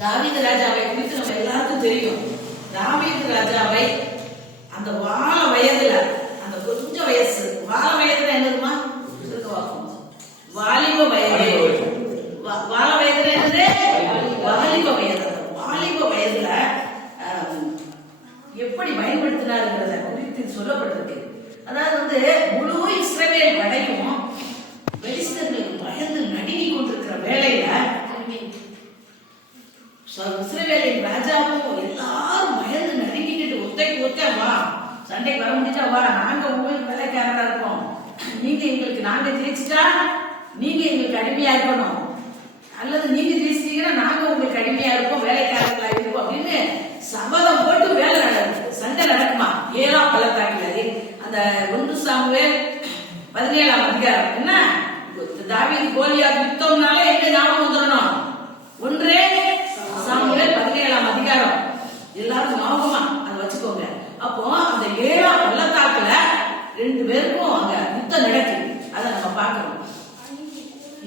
தாவீது ராஜாவை குறித்து நம்ம எல்லாருக்கும் தெரியும். தாவீது ராஜாவை அந்த வாழ வயதுல, அந்த கொஞ்சம் வயசு வாழ வயதுல என்னதுமா வாலிப வயது, வாழ வயதுல என்னது வாலிப வயது. வாலிப வயதுல எப்படி பயன்படுத்தினாருங்கிறத குறித்து சொல்லப்பட்டிருக்கு. அதாவது முழு இஸ்ரவேல் படையும் பெலிஸ்தர்களுக்கு பயந்து நடுங்கி கொண்டிருக்கிற வேளையில இஸ்ரவேலின் ராஜாவும் எல்லாரும் பயந்து நடுங்கிட்டு ஒத்தைக்கு வா, சண்டைக்கு வர முடிஞ்சா வா, நாங்க உங்களுக்கு வேலைக்காரரா இருக்கோம், நீங்க எங்களுக்கு, நாங்க ஜெயிச்சுட்டா நீங்க எங்களுக்கு அடிமையா இருக்கணும், அல்லது நீங்க ஜெயிச்சிட்டீங்கன்னா நாங்க உங்களுக்கு அடிமையா இருப்போம், வேலைக்காரர்களா இருப்போம் அப்படின்னு சபதம் போட்டு வேலை நடக்குது, சண்டை நடக்குமா 7ஆம் பள்ளத்தாக்குல. அந்த 1 சாமுவேல் 17ஆம் அதிகாரம் என்ன, தாவீது கோலியாத் யுத்தம்னால என்ன ஞாபகம் வந்துடணும், 1 சாமுவேல் 17ஆம் அதிகாரம் எல்லாரும் ஞாபகமா அதை வச்சுக்கோங்க. அப்போ அந்த 7ஆம் பள்ளத்தாக்குல 2 பேருக்கும் அங்க யுத்தம் நடக்குது. அதை நம்ம பார்க்கணும்.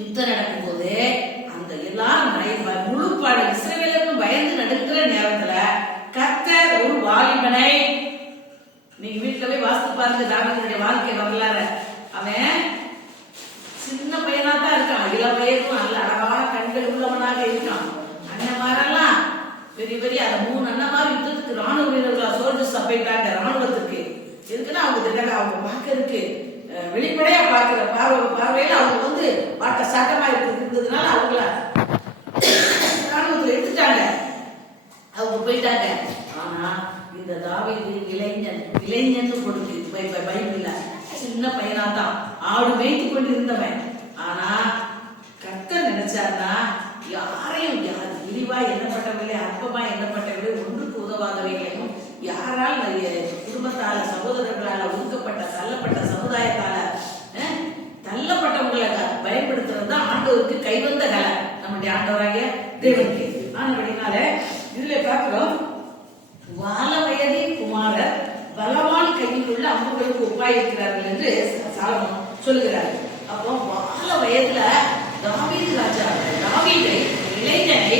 யுத்தம் நடக்கும் போது அந்த எல்லாரும் முழுப்பாடு இஸ்ரவேலருக்கும் பயந்து நடக்கிற நேரத்துல கர்த்தர் ஒரு வாலிபனை, நீங்க வீட்டுல போய் வாசித்து பாருங்க தாவீதுடைய வாழ்க்கை வரலாறு. அவன் சின்ன பையனா தான் இருக்கான், இளம் வயதும் நல்ல அழகான கண்கள் உள்ளவனாக இருக்கான். அண்ணமாரெல்லாம் பெரிய பெரிய அந்த 3 அண்ணமார் யுத்தத்துக்கு ராணுவ வீரர்களா சோல்ஜர்ஸா போயிட்டாங்க ராணுவத்துக்கு. இருக்குன்னா அவங்க அவங்க பார்க்கறதுக்கு வெளிப்படையா பார்க்கிற பார்வையில அவங்க பாட்ட சாட்டமா இருந்ததுனால அவங்கள ராணுவத்துல எடுத்துட்டாங்க, அவங்க போயிட்டாங்க. ஆனா இந்த தாவீது இளைஞன் கொடுத்து பைபிள்ல சின்ன பையனா தான் ஆடு மேய்த்து கொண்டு இருந்தவன். ஆனா கர்த்தர் நினைச்சாருன்னா யாரையும் விரிவா எண்ணப்பட்டவர்களே, அற்பமா எண்ணப்பட்டவர்களே, ஒன்றுக்கு உதவாதவைகளையும், யாரால் குடும்பத்தால சகோதரர்களால ஒதுக்கப்பட்ட தள்ளப்பட்ட சமுதாயத்தால தள்ளப்பட்டவங்களை பயன்படுத்துறது தான் ஆண்டவருக்கு கைவந்த கலை, நம்முடைய ஆண்டவராகிய தேவனுக்கு. ஆனபடினால இதுல பார்க்கிறோம், வாழ வயதின் குமாரர் பலவான் கையில் உள்ள அம்புகளுக்கு ஒப்பாயிருக்கிறார்கள் என்று சாலமோன் சொல்லுகிறார். அப்போ வாழ வயதுல தாவீதை இளைஞனை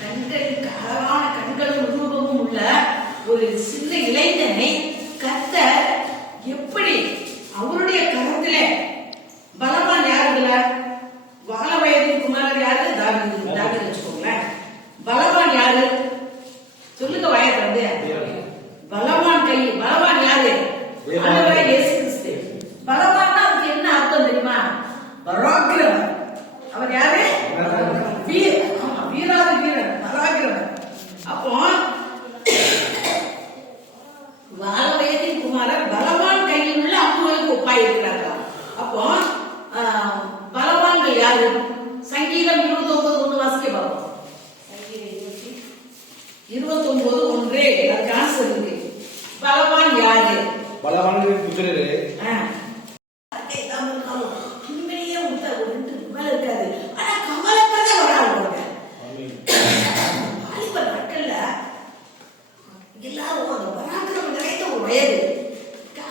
கண்களுக்கு அழகான கண்களும் ரூபமும் உள்ள ஒரு சின்ன இளைஞனை கர்த்தர் எப்படி அவருடைய கரத்திலே, பலவான் யாருல வாழ வயதின் குமாரர் யாரு, தாவீது வச்சுக்கோங்களேன். பலவான் யாரு சொல்லுங்க, வயது பலவான் கை, பலவான் யாரு, இயேசு கிறிஸ்து. பலவான் அதுக்கு என்ன அர்த்தம் தெரியுமா, பராக்கிரமன். அவர் யாரு, வீராதி வீரன், பராக்கிரமன். அப்போ வாழ வயதின் குமாரர் பலவான் கையில் உள்ள அம்புகளுக்கு ஒப்பாயிருக்கிறார்கள். அப்போ பலவான்கள் யாரு, சங்கீதம் 29:1 வாசிக்க பார்ப்போம். 29:1 அதுக்கு ஆன்சர் இருக்கு. பலவான் யாரு, பலவான் குதிரை இருக்காது. ஆனா கமலப்பத வராங்க வாலிப நாட்கள்ல எல்லாரும் அந்த பராக்கிரமம் நிறைந்த ஒரு வயது,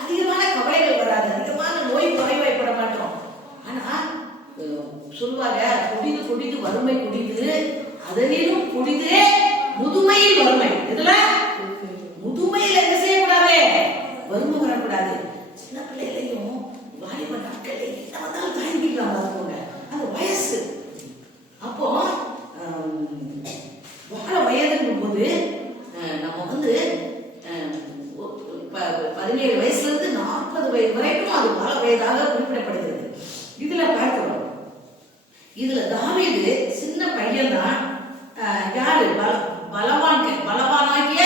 அதிகமான கவலைகள் வராது, அதிகமான நோய் குறைவாய்ப்பட மாட்டோம். ஆனா சொல்லுவாங்க, கொடிது கொடிது வறுமை கொடிது, அதனிலும் கொடிதே முதுமையில் வறுமை. இதுல முதுமையில் என்ன செய்யக்கூடாது, வறுமை வரக்கூடாது. சின்ன பிள்ளைகளையும் வாலிப நாட்கள் என்ன வந்தாலும் தாங்கிக்கலாம் பார்த்துக்கோங்க, அந்த வயசு. அப்போ வாழ வயதுங்கும் போது நம்ம 17 வயசுல இருந்து 40 வயது வரைக்கும் அது வாழ வயதாக குறிப்பிடப்படுகிறது. இதுல பார்க்கிறோம், இதுல தாவீது சின்ன பையன் தான். யாரு, பலவானாகிய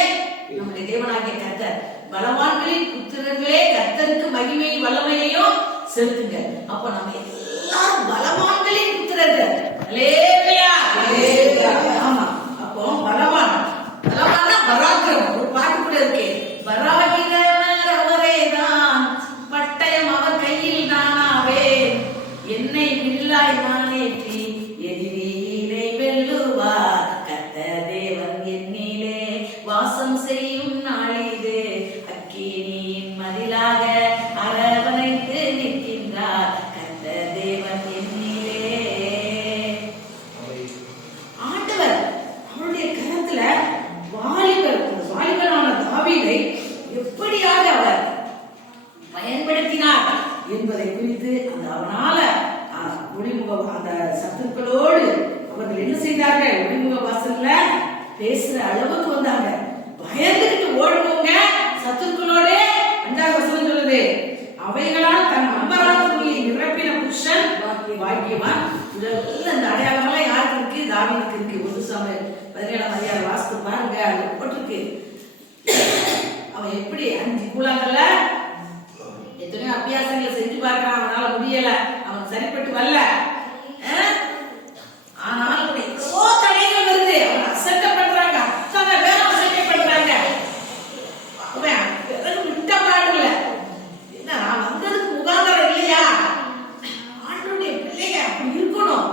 நம்முடைய தேவனாகிய கர்த்தர், பலவான்களின் புத்திரர்களே கர்த்தருக்கு மகிமை வல்லமையையும் செலுத்துங்க. அப்ப நம்ம எல்லாரும் பலவான்களின் புத்திரர்கள். ஆமா, அப்போ பலவான், பலவானா பராக்கிரமம். ஒரு பாட்டு கூட இருக்கு, பராக்கிரமர் அவரேதான், பட்டயம் அவர் கையில் தானாவே, என்னை வில்லாய் நானேற்றி எதிரியை வெல்லுவார், கர்த்தர் தேவன் என்னிலே வாசம் செய்யும் நாளிது, அக்கினியின் மதிலாக அரவணைத்து நிற்கின்றார். செஞ்சாங்க? ஒளிமுக வாசல்ல பேசுற அளவுக்கு வந்தாங்க. பயந்துட்டு ஓடுவோங்க சத்துருக்களோட. 2வது வசனம் சொல்லுது, அவைகளால் தன் அம்பராசுரியை நிரப்பின புருஷன் பாக்கியவான். இதெல்லாம் இந்த அடையாளமெல்லாம் யாருக்கு இருக்கு? தாவீதுக்கு இருக்கு. 1 சாமுவேல் 17ஆம் அதிகாரம் வாசித்து பாருங்க, அது போட்டிருக்கு. அவன் எப்படி 5 கூழாங்கல்ல எத்தனையோ அபியாசங்களை செஞ்சு பார்க்கறான், அவனால முடியல, அவன் சரிப்பட்டு வரல. ஆனால் எவ்வளோ தடைகள் வருது, அவன் அசட்டப்படுறாங்க, அத்தனை பேரும் அசட்டப்படுறாங்க. அவன் பிறகு விட்ட பாடல. என்ன, நான் வந்ததுக்கு முகாந்திரம் இல்லையா? ஆண்டவருடைய பிள்ளைங்க அப்படி இருக்கணும்.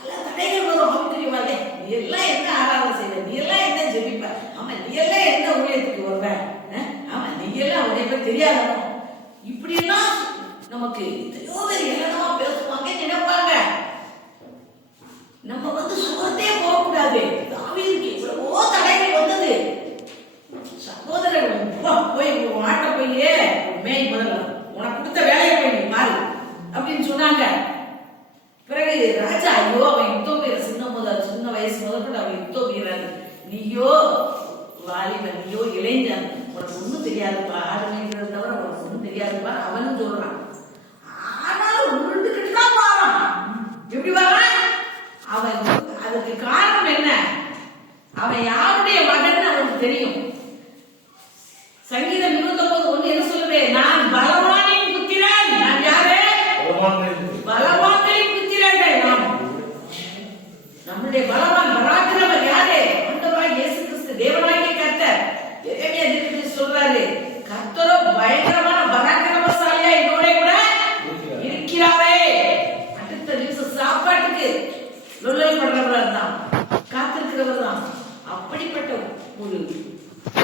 பல தடைகள் வரும். அவன் தெரியுமாலே, நீ எல்லாம் என்ன ஆராதனை செய்வ, நீ எல்லாம் என்ன ஜெபிப்ப, ஆமா நீ எல்லாம் என்ன ஊழியத்துக்கு வருவ, ஆமா நீ எல்லாம் உடைய பேர் தெரியாதவன். இப்படி எல்லாம் நமக்கு எத்தனையோ பேர் என்னமா பேசுவாங்க, நினைப்பாங்க. நம்ம சுகத்தே போகக்கூடாது. தாவீதுக்கு இவ்வளவோ தடைகள் வந்தது. சகோதரர்கள் போய் ஆட்ட போய் மேய் முதல்ல உனக்கு கொடுத்த வேலையை போய் நீ பாரு அப்படின்னு சொன்னாங்க. பிறகு ராஜா, ஐயோ அவன் யுத்தம் வீரர், சின்ன வயசு முதல் அவன் யுத்தம் வீரர், நீயோ வாலிபன், நீயோ இளைஞன், உனக்கு ஒண்ணும் தெரியாதுப்பா, ஆடு மேய்க்கிறது தவிர உனக்கு ஒண்ணும் தெரியாதுப்பா அவனும் சொல்றான். ஆனாலும் உருண்டுகிட்டு தான் பாறான். எப்படி வரான்? அவன் அதுக்கு காரணம் என்ன? அவன் யாருடைய மகன் அவனுக்கு தெரியும். சங்கீதம் 29:1 என்ன சொல்லுது? நான் பலவானின் புத்திரன். நான் யாரு? பலவான்களின் புத்திரர்கள். நாம் நம்முடைய பலவான் பராக்கிரமர் யாரு? ஆண்டவராகிய இயேசு கிறிஸ்து, தேவனாகிய கர்த்தர். எரேமியா தீர்க்கதரிசி சொல்றாரு, கர்த்தரோ பயங்கரமான பராக்கிரமசாலியா என்னோட கூட இருக்கிறாரே. அடுத்த நிமிஷம் சாப்பாட்டுக்கு லொல்லல் பண்றவர் தான், காத்திருக்கிறவர் தான். அப்படிப்பட்ட ஒரு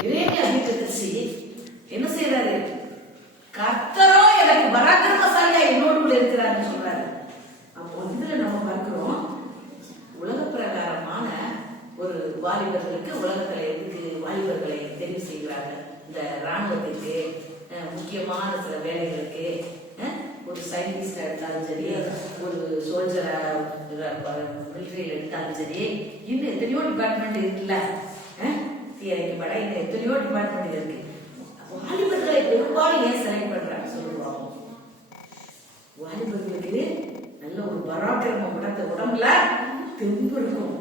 எரேமியா தீர்க்கதரிசி என்ன செய்யறாரு? கர்த்தரோ எனக்கு பராக்கிரமசாலியா என்னோடு கூட இருக்கிறாருன்னு சொல்றாரு. அப்போ இதுல நம்ம பார்க்கிறோம், உலக பிரகாரமான ஒரு வாலிபர்களுக்கு உலகத்துல எதுக்கு வாலிபர்களை தெரிவு செய்கிறார்கள்? இந்த ராணுவத்திற்கு, முக்கியமான சில வேலைகளுக்கு, ஒரு சயின்டிஸ்ட் எடுத்தாலும் சரி, ஒரு சோல்ஜரா மிலிட்டரியில் எடுத்தாலும் சரி, இன்னும் எத்தனையோ டிபார்ட்மெண்ட் இருக்குல்ல, சிஐடி பட இன்னும் எத்தனையோ டிபார்ட்மெண்ட் இருக்கு. வாலிபர்களை பெரும்பாலும் ஏன் செலக்ட் பண்றாங்க சொல்லுவாங்க? வாலிபர்களுக்கு நல்ல ஒரு பராக்கிரமம் உடம்புல தெம்பு இருக்கும்,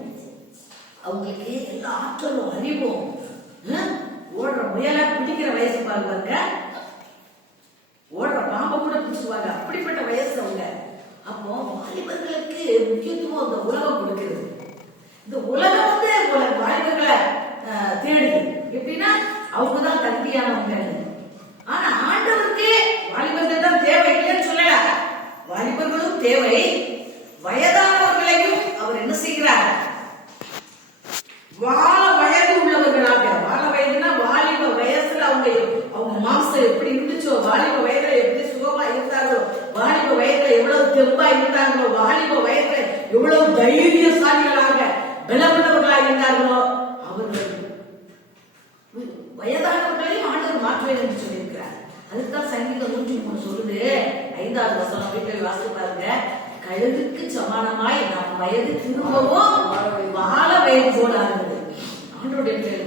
அவங்களுக்கு எல்லா ஆற்றலும் அறிவும், ஓடுற முயல பிடிக்கிற வயசு பாருங்க, ஓடுற பாம்பை கூட பிடிச்சுவாங்க, அப்படிப்பட்ட வயசு அவங்க. அப்போ வாலிபர்களுக்கு முக்கியத்துவம் அந்த உலகம் கொடுக்கிறது. இந்த உலகம் வாலிபர்களை தேடுது. எப்படின்னா அவங்கதான் தகுதியானவங்க. ஆனா ஆண்டவருக்கு வாலிபர்கள் தான் தேவை இல்லைன்னு சொல்லல, வாலிபர்களும் தேவை. வயதானவர்களையும் அவர் என்ன செய்கிறார்? வாழ வயது உள்ளவர்களாக, வாழ வயதுனா வாலிப வயசுல அவங்க மாம்சம் எப்படி இருந்துச்சோ, வாலிப வயதுல எப்படி சுகமா இருந்தாங்களோ, வாலிப வயதுல எவ்வளவு தெம்பா இருந்தாங்களோ, வாலிப வயதுல எவ்வளவு தைரியசாலிகளாக பலமுள்ளவர்களாக இருந்தார்களோ, அவர்கள் வயதானவர்களையும் ஆண்டவர் மாற்றுவேன் என்று சொல்லியிருக்கிறார். அதுதான் சங்கீதம் 103 சொல்லுது, 5வது வசனம் வீட்டில் வாசித்து பாருங்க, கழுகுக்கு சமானமாய் நம் வயது திரும்பவும் வாழ வயது போல ஆகுது. ஆண்டவருடைய பேரு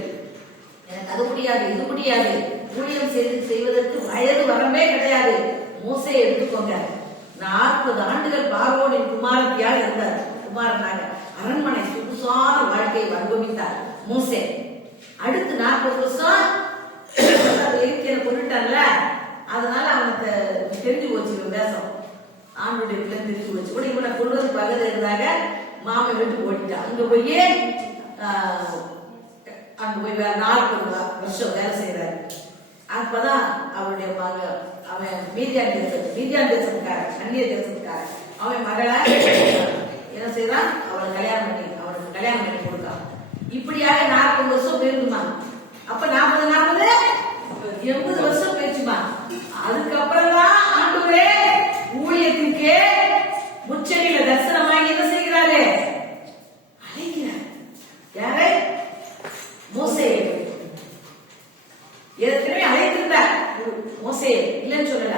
எனக்கு அது முடியாது, இது முடியாது, ஊழியம் செய்வதற்கு வயது வரம்பே கிடையாது. மோசே எடுத்துக்கோங்க, 40 ஆண்டுகள் பார்வோனின் குமாரத்தியாக இருந்தார், குமாரனாக அரண்மனை சொகுசான வாழ்க்கையை அனுபவித்தார் மோசே. அடுத்து 40 வருஷம் இயற்கையை கொண்டுட்டான்ல, அதனால அவனுக்கு தெரிஞ்சு போச்சு தேசம், ஆண்டுடைய பிள்ளை தெரிஞ்சு போச்சு. கூட இவனை கொள்வது பக்கத்துல இருந்தாங்க, மாமை வீட்டு ஓடிட்டான். அங்க போய் 40 வருஷம் வேலை செய்யறாரு. அப்பதான் அவருடைய மக, அவன் மீதியான் தேசத்துக்காரன், அந்நிய தேசத்துக்காரன், அவன் மகளை என்ன செய்யறான்? அவனுக்கு கல்யாணம் பண்ணி கொடுத்தான். இப்படியாக 40 வருஷம் போயிருக்குமா. அப்ப 40 80 வருஷம் போயிடுச்சுமா. அதுக்கப்புறம் தான் ஆண்டவரே ஊழியத்துக்கு முச்சடியில தரிசனமாகி என்ன செய்கிறாரு? அழைக்கிறார். யாரை? மோசே. ஏற்கனவே அழைத்திருந்தார் மோசே, இல்லைன்னு சொல்லல.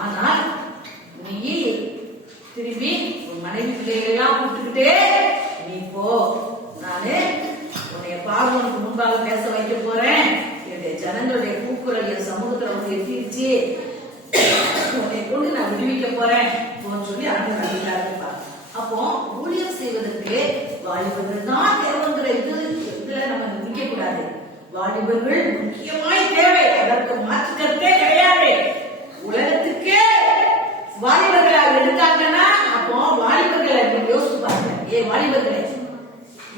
ஆனால் நீ திரும்பி உன் மனைவி பிள்ளைகள் எல்லாம் கூப்பிட்டுக்கிட்டே நீ போ, உனக்கு எட்டிருச்சு, உன்னை கொண்டு நான் விடுவிக்க போறேன் சொல்லி ஆண்டவர் அறிவித்தாருப்பா. அப்போ ஊழியம் செய்வதற்கு வாலிபர்கள் தான் தேவைங்கிற இதுல நம்ம நிற்க கூடாது. வாலிபர்கள் முக்கியமாய் தேவை, அதற்கு மாற்றுக்கருத்தே கிடையாது. உலகத்துக்கே வாலிபர்களாக இருக்காங்கன்னா அப்போ வாலிபர்களை யோசிச்சு பாருங்க. வாலிபர்களே,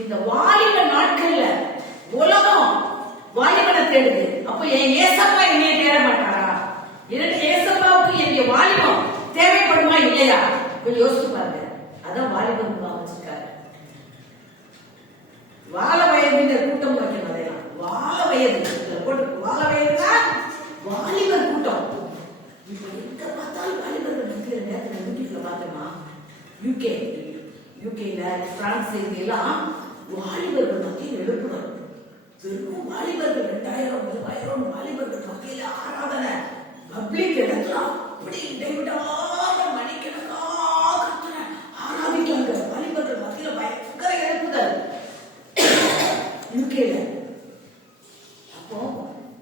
இந்த வாலிப நாட்கள்ல உலகம் வாலிபனை தேடுது. அப்ப என் ஏசப்பா என்னைய தேட மாட்டாரா? என்னுடைய ஏசப்பாவுக்கு என்னுடைய வாலிபம் தேவைப்படுமா இல்லையா? கொஞ்சம் யோசிச்சு பாருங்க. அதான் வாலிபன் வச்சிருக்காரு. வாழ வயது கூட்டம் வைக்கணும். அதையெல்லாம் வாழ வயது போட்டு வாழ வயதுனா வாலிபர் கூட்டம். இப்ப எங்க பார்த்தாலும் வாலிபர்கள் மத்தியில நேரத்தில் யூடியூப்ல பார்த்தோமா, யூகேல பிரான்ஸ் எல்லாம் வாலிபர்கள் மத்தியில் எழுப்புனர். வெறும் வாலிபர்கள் 2000 3000 வாலிபர்கள் மத்தியில ஆராதனை பப்ளிக் இடத்துல அப்படி இடைவிடாத மணிக்கணக்காக ஆராதிக்காங்க. வாலிபர்கள் மத்தியில பயங்கர எழுப்புதல் யூகேல. அப்போ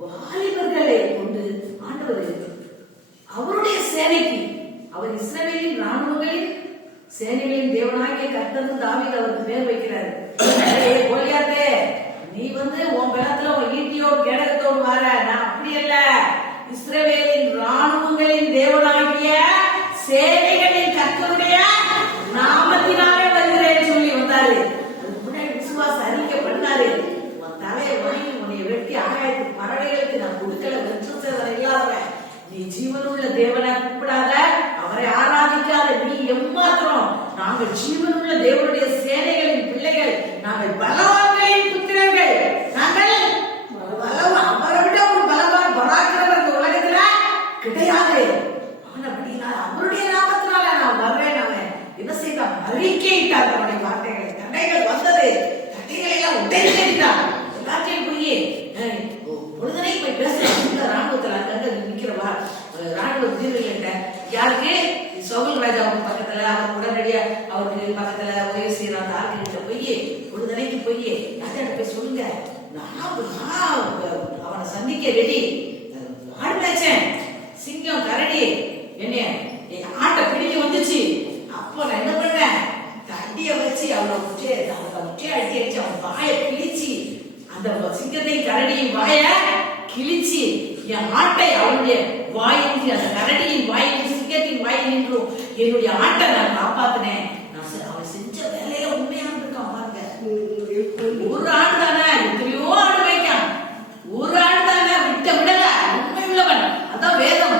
வாலிபர்களை கொண்டு ஆண்டவர் அவருடைய சேனைக்கு, அவர் இஸ்ரவேலின் ராணுவங்களின் சேனைகளின் தேவனாகிய கர்த்தர் தாவீது அவருக்கு பேர் வைக்கிறாரு. கோலியாத்தே, நீ உன் பலத்துல ஈட்டியோடு கேடகத்தோடு வர, நான் அப்படி அல்ல, இஸ்ரவேலின் ராணுவங்களின் தேவனாகிய சேனைகளின் கர்த்தருடைய நாமத்தினாலே வருகிறேன் சொல்லி வந்தாரு. அதுக்கு முன்னாடி விசுவாச அறிக்கை பண்ணாரு. உன் தலையை வாங்கி உன்னை வெட்டி ஆகாயத்து பறவைகளுக்கு நான் கொடுக்கல, வெற்றி இல்லாதவன், நீ ஜீவனுள்ள தேவனை கூப்பிடாத, அவரை ஆராதிக்காத, நீ எம்மாத்திரம், நாங்கள் ஜீவனுள்ள தேவனுடைய சேனைகளின் பிள்ளைகள், நாங்கள் பலவான்களின் புத்திரர்கள், நாங்கள் அவரை விட ஒரு பலவான் பராக்கிரமர் இந்த உலகத்துல கிடையாது. ஆனபடினால் அவருடைய நாமத்தினால நான் வர்றேன். அவன் என்ன செய்தான்? அறிக்கையிட்டார். அவருடைய வார்த்தைகளை, தடைகள் வந்தது, தடைகளை எல்லாம் உடைத்தார். எல்லாத்தையும் போய் பொழுதனை போய் பேசுறாங்க. ராணுவத்தில் அங்கங்க நிக்கிறவா ராணுவ வீரர்கள்ட்ட, யாருக்கு? சவுல் ராஜாவுக்கு பக்கத்துல, அவர் உடனடியா அவருக்கு பக்கத்துல உதவி செய்யற அந்த ஆட்கிட்ட போய் பொழுதனைக்கு போய் யார்கிட்ட போய் சொல்லுங்க, அவனை சந்திக்க ரெடி, ஆடு மேய்ச்சேன், சிங்கம் கரடி என்ன ஆட்டை பிடிக்க வந்துச்சு. அப்போ நான் என்ன பண்ணேன்? தடிய வச்சு அவனை முற்றிய அடி அடிச்சு அவன் வாயை கிழிச்சு, அந்த சிங்கத்தையும் கரடியின் வாய கிழிச்சு, என் ஆட்டை அவனுடைய வாயின்றி, அந்த கரடியின் வாயின்றி சிங்கத்தின் வாயின்றும் என்னுடைய ஆட்டை நான் காப்பாத்தினேன். அவன் செஞ்ச வேலையில உண்மையா இருக்கான் பாருங்க. ஒரு ஆடு தானே, எத்தனையோ ஆடு வைக்கான், ஒரு ஆடு தானே, விட்ட விடல, உண்மை உள்ளவன். அதான் வேதம்.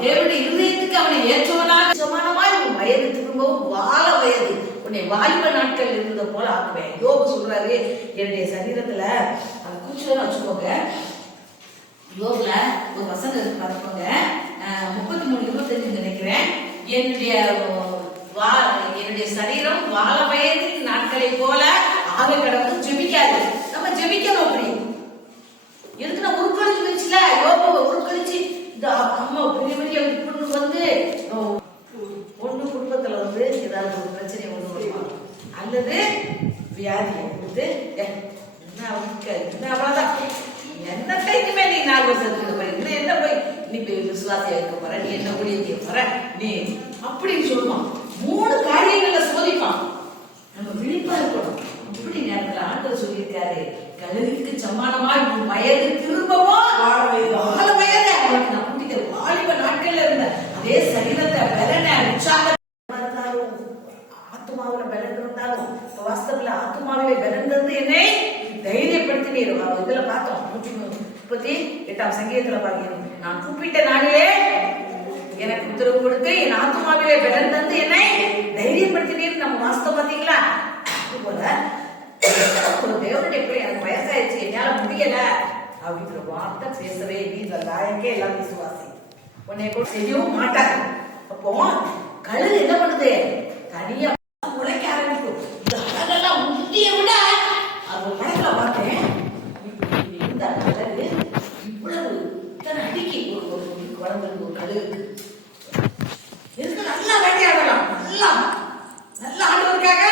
தேவனுடைய இருதயத்துக்கு அவனை ஏற்றவனாக சமானமாய் உன் வயது திரும்பவும் வாழ வயது, உன்னை வாலிப நாட்கள் இருந்த போல ஆக்குவேன். யோபு சொல்றாரு, என்னுடைய சரீரத்துல அந்த கூச்சலாம் வச்சுக்கோங்க. யோபுல ஒரு வசனம் இருக்கு பார்த்துக்கோங்க, 33:25 நினைக்கிறேன். என்னுடைய சரீரம் வாழ வயதின் நாட்களை போல ஆக கடவுள் ஜெபிக்காது. நம்ம ஜெபிக்கணும். அப்படி எதுக்குன்னா உருக்கழிச்சு வச்சுல யோபு உருக்கழிச்சு இந்த அம்மா பெரிய பெரிய ஒண்ணு குடும்பத்துல ஏதாவது ஒரு பிரச்சனை ஒண்ணு வருவாங்க, அல்லது வியாதியை கொடுத்து அவ்வளவுதான், என்ன கைக்குமே நீ 4 வருஷத்துக்கு போய் இன்னும் என்ன போய் நீ போய் விசுவாசியா இருக்க போற, நீ என்ன ஊழியத்தை போற நீ அப்படின்னு சொல்லுவான். 3 காரியங்கள்ல சோதிப்பான். நம்ம விழிப்பா இருக்கணும். அப்படி நேரத்துல ஆண்டவர் சொல்லியிருக்காரு, கழுவிக்கு சமானமாய் உன் வயது திரும்பவோ வாழ வயது அவனுக்கு நான் கூட்டிட்டு வாலிப நாட்கள்ல இருந்த அதே சரீரத்தை பலனை உற்சாக ஆத்மாவில பலன் இருந்தாலும் வாஸ்தவத்துல ஆத்மாவில பலன் இருந்து என்னை தைரியப்படுத்தினீர். இதுல பார்த்தோம் 138 சங்கீதத்துல பாருங்க, நான் கூப்பிட்ட நாளிலே எனக்கு உத்தரவு கொடுத்து என் ஆத்மாவிலே பலன் தந்து என்னை தைரியப்படுத்தினீர். நம்ம வாஸ்தவம் பார்த்தீங்களா? அதுபோல ஒரு தேவனுடைய பிள்ளை எனக்கு வயசாயிடுச்சு, என்னால முடியல அப்படிங்கிற வார்த்தை பேசவே நீ இந்த தாயக்கே எல்லாம் விசுவாசி உன்னை கூட செய்யவும் மாட்டாங்க. அப்போ கழுகு என்ன பண்ணுது? தனியா உழைக்க ஆரம்பிக்கும். இந்த அழகெல்லாம் முந்திய விட அது மனசுல பார்த்தேன், இந்த அழகு இவ்வளவு இத்தனை அடிக்கி வளர்ந்து ஒரு கழுகுக்கு இருக்கு. நல்லா வேட்டையாடலாம், நல்லா ஆண்டவருக்காக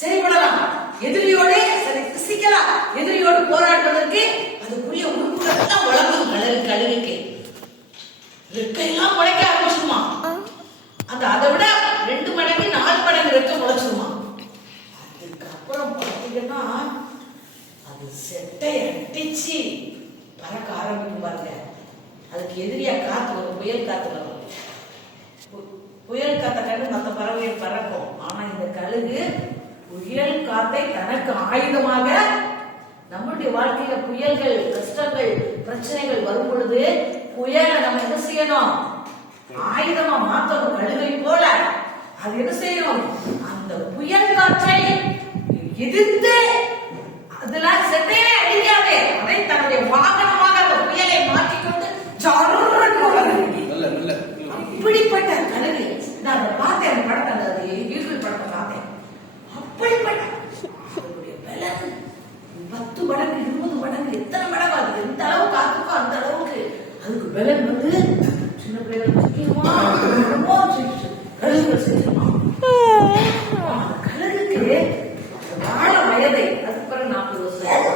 செயல்படலாம், எதிரியோடு சிக்கலாம், எதிரியோடு போராடுவதற்கு அதுக்குரிய உறுப்புகள் எல்லாம் வளர்ந்து கழுகுக்கு புயல்னா அது செட்டை அடிச்சு பறக்க ஆரம்பிக்கும் பாருங்க. அதுக்கு எதிரியா காத்து வரும், புயல் காத்து வரும். புயல் காத்த கண்டு மற்ற பறவைகள் பறக்கும். ஆனா இந்த கழுகு புயல் காத்தை தனக்கு ஆயுதமாக, நம்முடைய வாழ்க்கையில புயல்கள், கஷ்டங்கள், பிரச்சனைகள் வரும் பொழுது புயலை நம்ம என்ன செய்யணும்? ஆயுதமா மாத்தணும். கழுகை போல அது என்ன செய்யணும்? அந்த புயல் காற்றை எதிர்த்து அதுல செட்டையே அடிக்காதே, அதை தன்னுடைய வாகனமாக அந்த புயலை மாற்றிக்கொண்டு இப்படிப்பட்ட கழுகு. நான் அதை பார்த்தேன், அந்த படத்தை, அந்த ஈகிள் படத்தை பார்த்தேன். அப்படிப்பட்ட அதனுடைய பலன் 10 மடங்கு 20 மடங்கு எத்தனை மடங்கு, அது எந்த அளவு காத்துக்கோ அந்த அளவுக்கு அதுக்கு பலன் வந்து சின்ன பிள்ளைகள் முக்கியமா கழுகுகள் செஞ்சிருமா. கழுகுக்கு வாழ வயதை அதுக்கு பிறகு 40 வருஷம்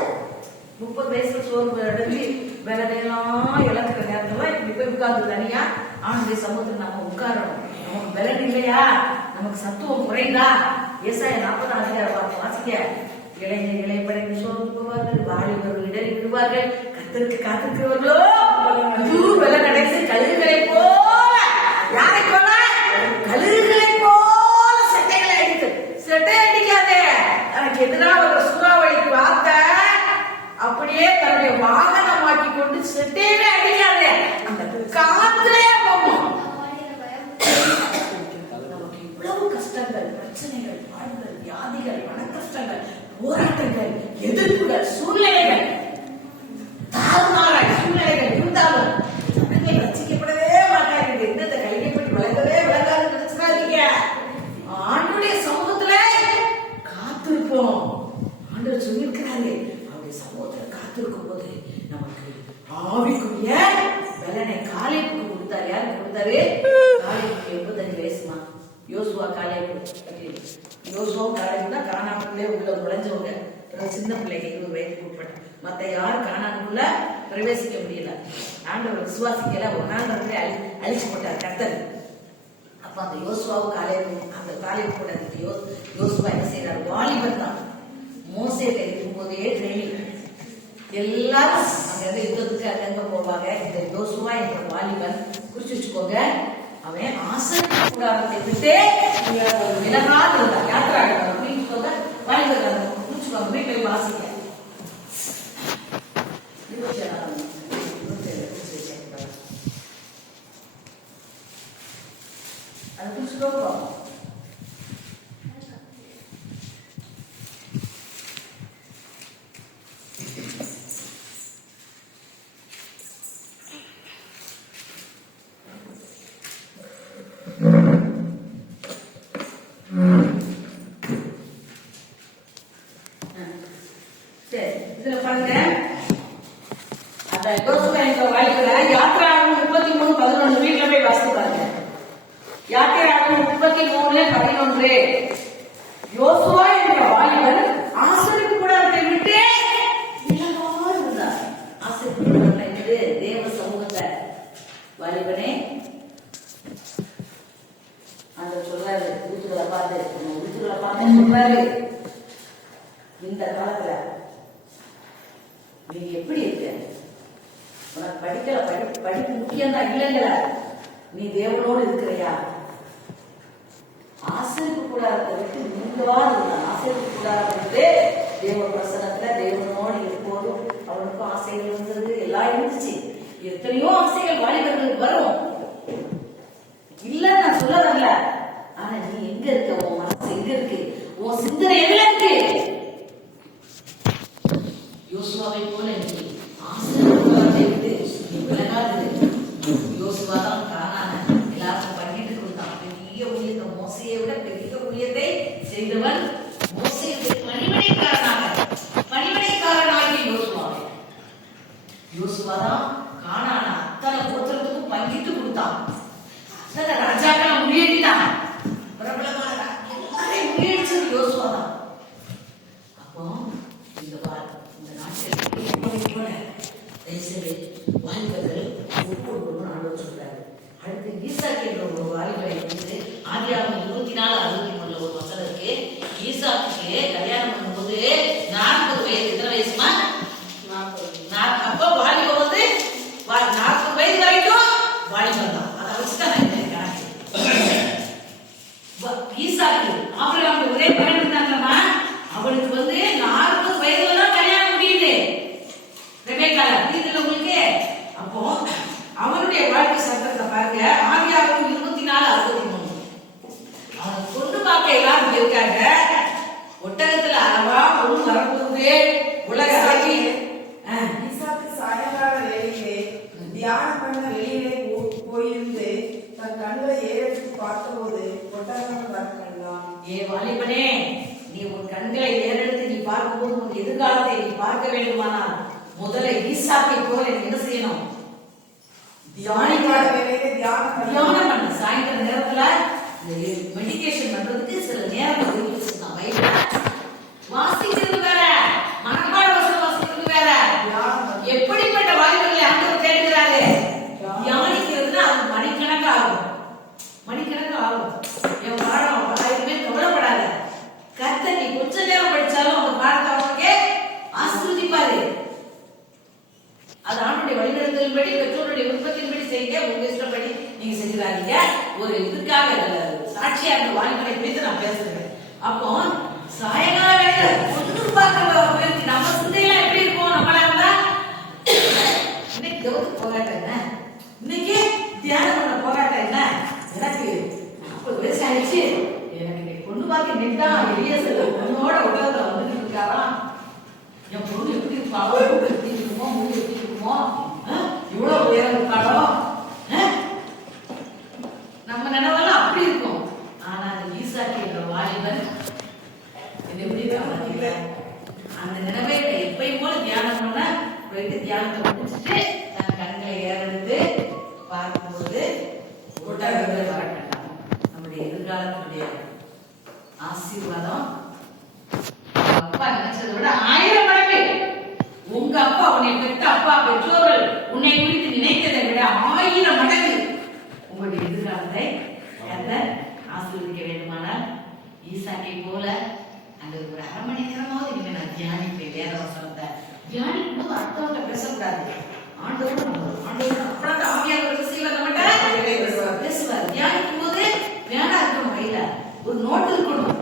30 வயசுல சோர்வு அடைஞ்சு பலனையெல்லாம் இழக்கிற நேரத்துல இப்படி போய் உட்கார்ந்து தனியா ஆணுடைய சமூகத்தில் நம்ம உட்காரணும். நமக்கு பலன் இல்லையா, நமக்கு சத்துவம் குறைந்தா, ஏசாயா 40 வாசிக்க, இளைஞர்களை படைத்து சோர்ந்து போவார்கள், வாலிபர்கள் இடறி விடுவார்கள், கர்த்தருக்கு காத்திருக்கிறவர்களோ பலன் அடைந்து கழுகுகளை போல, யாரை போல? கழுகுகளை போல செட்டைகளை அடித்து. செட்டை அடிக்காதே, எனக்கு எதிராக ஒரு சூறாவளி பார்த்த அப்படியே தன்னுடைய வாகனமாக்கி கொண்டு செட்டையவே அடிக்காதே, அந்த காத்திலே போகும். நமக்கு இவ்வளவு கஷ்டங்கள், பிரச்சனைகள், பாடுகள், வியாதிகள், பண கஷ்டங்கள், போராட்டங்கள், எதிர்ப்புகள், சூழ்நிலைகள், தாறுமாறாய் சூழ்நிலைகள் இருந்தாலும் ஜனங்கள் ரசிக்கப்படவே மாட்டாங்க. எந்த கைகைப்பட்டு விளங்கவே விளங்காது நினைச்சாதீங்க. ஆண்டுடைய சமூகத்துல காத்திருப்போம். ஆண்டவர் சொல்லியிருக்கிறாரு, அவருடைய சமூகத்துல காத்திருக்கும் போது நமக்கு ஆவிக்குரிய பலனை காலேபுக்கு கொடுத்தாரு. யாருக்கு கொடுத்தாரு? காலேபுக்கு 85 வயசுமா. யோசுவா காலேபு, யோசுவாவும் காலேபு தான் கானானுக்குள்ளே உள்ள நுழைஞ்சவங்க. சின்ன பிள்ளைங்க 20 வயதுக்கு உட்பட்ட. மத்த யாரும் கானானுக்குள்ள பிரவேசிக்க முடியல. ஆண்டவர் விசுவாசிக்கல, ஒரு நாள் வந்து அழிச்சு போட்டார் கர்த்தர். அப்ப அந்த யோசுவாவும் காலேபும், அந்த காலேபு கூட யோசுவா என்ன செய்யறாரு? வாலிபர் தான். மோசேல இருக்கும்போதே ட்ரெயினிங். எல்லாரும் அங்க இருந்து யுத்தத்துக்கு அங்கங்க போவாங்க. இந்த யோசுவா என்ற வாலிபன் குறிச்சு வச்சுக்கோங்க, அவன் ஆசரிப்பு கூடாரத்தை விட்டு விலகாது இருந்தான். யாத்திரா குறிச்சுக்கோங்க, வாலிபர் குறிச்சுக்கோங்க, வீட்டில் வாசிக்க. அதை குறிச்சுக்கோங்க. இதுல பாருங்க, அந்த யோசுவா என்ற வாலிபரை யாத்திராகமம் 33:11 வீட்டுல போய் வாசித்து பாருங்க. யாத்திராகமம் 33:11 யோசுவா என்ற வாலிபர் ஆசரிப்பு கூடாரத்தை விட்டு விலகாது இருந்தார். ஆசரிப்பு கூடாரத்தை விட்டு தேவ சமூகத்தை வாலிபனே அந்த சொல்றாரு, ஊத்துக்களை பார்த்து சொல்றாரு, இந்த காலத்துல நீ எப்படி இருக்க? உனக்கு படிப்பு முக்கியம் தான் இல்லைங்கள, நீ தேவனோடு இருக்கிறையா? ஆசரிப்பு கூடாரத்தை விட்டு நீங்கவா இருந்தான். ஆசரிப்பு கூடாரத்தை விட்டு தேவ பிரசனத்துல தேவனோடு எப்போதும் அவனுக்கும் ஆசைகள் இருந்தது, எல்லாம் இருந்துச்சு. எத்தனையோ ஆசைகள் வாலிபர்களுக்கு வரும், இல்ல நான் சொல்ல வரல. ஆனா நீ எங்க இருக்க? உன் மனசு எங்க இருக்கு? உன் சிந்தனை எங்க இருக்கு? யோசுவாவை போல நீ ஆசீர்வாதத்தை விட்டு நீ விலகாது. யோசுவா தான் கானான எல்லாருக்கும் பண்ணிட்டு கொடுத்தான். பெரிய ஊழியத்தை, மோசையை விட பெரிய ஊழியத்தை செய்தவன் மோசேயுக்கு பணிவிடைக்காரனாகிய யோசுவா தான் கானான அத்தனை கோத்திரத்துக்கும் பங்கிட்டு கொடுத்தான். அத்தனை ராஜாக்களை முறியடித்தான். பிரபலமான எல்லாரையும் முறியடிச்சது யோசுவா தான். அப்போ இந்த வாலிபர்கள் ஒவ்வொரு ஆண்டவர் சொல்றாரு. அடுத்து ஈசாக்கு என்ற ஒரு வாலிபரை வந்து ஆதியாகமம் 24:61 ஒரு வசனம் இருக்கு. ஈசாக்கு கல்யாணம் பண்ணும்போது உலக அழகி. ஈசாக்கு சாயங்கால வேளையிலே தியானம் பண்ண வெளியிலே போயிருந்து தன் கண்களை ஏறெடுத்து பார்த்தபோது ஒட்டகங்கள் வர கண்டான். ஏ வாலிபனே, நீ உன் கண்களை ஏறெடுத்து நீ பார்க்கும்போது உன் எதிர்காலத்தை நீ பார்க்க வேண்டுமானால் முதல்ல ஈசாக்கை போல நீ என்ன செய்யணும்? சாயங்கால வேளையிலே தியானம் பண்ணு. சாயங்கால நேரத்துல மெடிடேஷன் பண்றதுக்கு சில நேரம் ஒதுக்கி வச்சிருக்கான். பைபிள வாசிக்கிறது வேற, மனப்பாட வசனம் வாசிக்கிறது வேற. எப்படிப்பட்ட வாய்ப்புகளை ஆண்டவர் தேடுகிறாரு? தியானிக்கிறதுனா அது மணிக்கணக்கு ஆகும். என் பாடம் 1000 பேர் கவலைப்படாத. கர்த்தர் நீ கொஞ்ச நேரம் படிச்சாலும் அந்த பாடத்தை அவனுக்கு ஆசீர்வதிப்பாரு. அது ஆண்டுடைய வழிநடத்தலின்படி, பெற்றோருடைய விருப்பத்தின்படி செய்யுங்க. உங்க இஷ்டப்படி நீங்க செஞ்சுறாங்க. ஒரு இதுக்காக சாட்சியா இருந்த வாய்ப்புகளை குறித்து நான் பேசுறேன். அப்போ சாயங்கால வேலை ஒன்று பார்க்க நம்ம சிந்தையெல்லாம் எப்படி இருக்கும்? நம்மளா இருந்தா இன்னைக்கு தேவத்துக்கு போராட்டம் என்ன, இன்னைக்கு தியானம் பண்ண போராட்டம் என்ன, எனக்கு 40 வயசு ஆயிடுச்சு, எனக்கு இன்னைக்கு பொண்ணு பார்க்க நின்றா வெளியே செல்ல பொண்ணோட உலகத்துல வந்துட்டு இருக்காராம். என் பொண்ணு எப்படி இருப்பாளோ, எப்படி இருக்குமோ, முடி எப்படி இருக்குமோ, இவ்வளவு உயரம் இருக்காளோ, நம்ம நினைவெல்லாம் அப்படி இருக்கும். ஆனா அந்த ஈசாக்கு என்ற வாலிபன் எப்படி இருக்காங்க? அந்த நினைவை எப்பயும் போல தியானம் பண்ண போயிட்டு தியானத்தை முடிச்சுட்டு தன் கண்களை ஏறெடுத்து பார்க்கும்போது ஒட்டகங்கள் வரட்டும். நம்முடைய எதிர்காலத்தினுடைய ஆசீர்வாதம் அப்பா நினைச்சதை விட 1000 மடங்கு. உங்க அப்பா, உன்னை பெற்ற அப்பா, பெற்றோர்கள் உன்னை குறித்து நினைத்ததை விட 1000 மடங்கு உங்களுடைய எதிர்காலத்தை ஆசீர்வதிக்க வேண்டுமானால் ஈசாக்கை போல அந்த ஒரு 1/2 மணி நேரமாவது நீங்க நான் தியானிப்பேன். வேற வசனத்தை தியானிக்கும் போது அர்த்தவட்ட பேசக்கூடாது. ஆண்டோடு அப்பதான் ஆவியானவர் செய்வார். நம்மகிட்ட பேசுவார். தியானிக்கும் போது வேணா இருக்கணும். கையில ஒரு நோட்டு இருக்கணும்,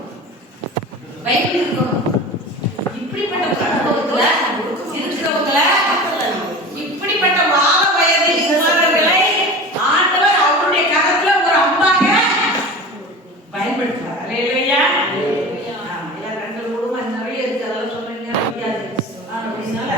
பைபிள் இருக்கணும். இப்படிப்பட்ட ஒரு அனுபவத்துல இருக்கிறவங்கள, இப்படிப்பட்ட வாழ வயது இருக்கிறவர்களை ஆண்டவர் அவருடைய கரத்துல ஒரு அம்பாக பயன்படுத்துவார். இல்லையா? கண்கள் மூலமா நிறைய இருக்கு, அதெல்லாம் சொல்ல முடியாது. அப்படின்னால